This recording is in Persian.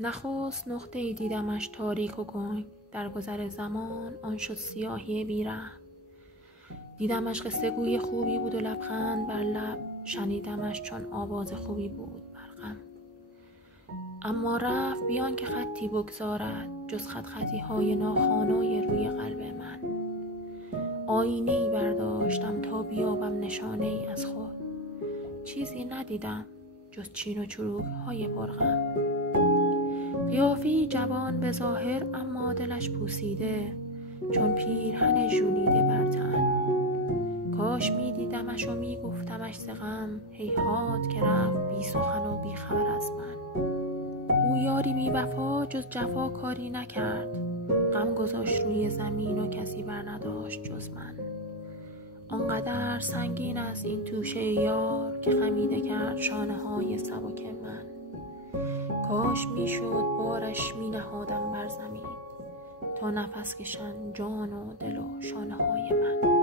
نخست نقطه‌ای دیدمش تاریک و گنگ، در گذر زمان آن شد سیاهی بی‌رحم. دیدمش قصه گوی خوبی بود و لبخند بر لب، شنیدمش چون آواز خوبی بود بر غم. اما رفت بیان که خطی بگذارد، جز خطی های ناخوانای روی قلب من. آینه‌ای برداشتم تا بیابم نشانه‌ای از خود، چیزی ندیدم جز چین و چروک های پرغم. قیافه‌ای جوان به ظاهر، اما دلش پوسیده چون پیرهن ژولیده بر تن. کاش می دیدمش و می گفتمش ز غم، هیهات که رفت بی سخن و بی خبر از من. او یاری بی وفا جز جفا کاری نکرد، غم گذاشت روی زمین و کسی بر نداشت جز من. آنقدر سنگین است این توشه یار، که خمیده کرد شانه های سبک من. کاش می شد بارش می نهادم بر زمین، تا نفس کشند جان و دل و شانه های من.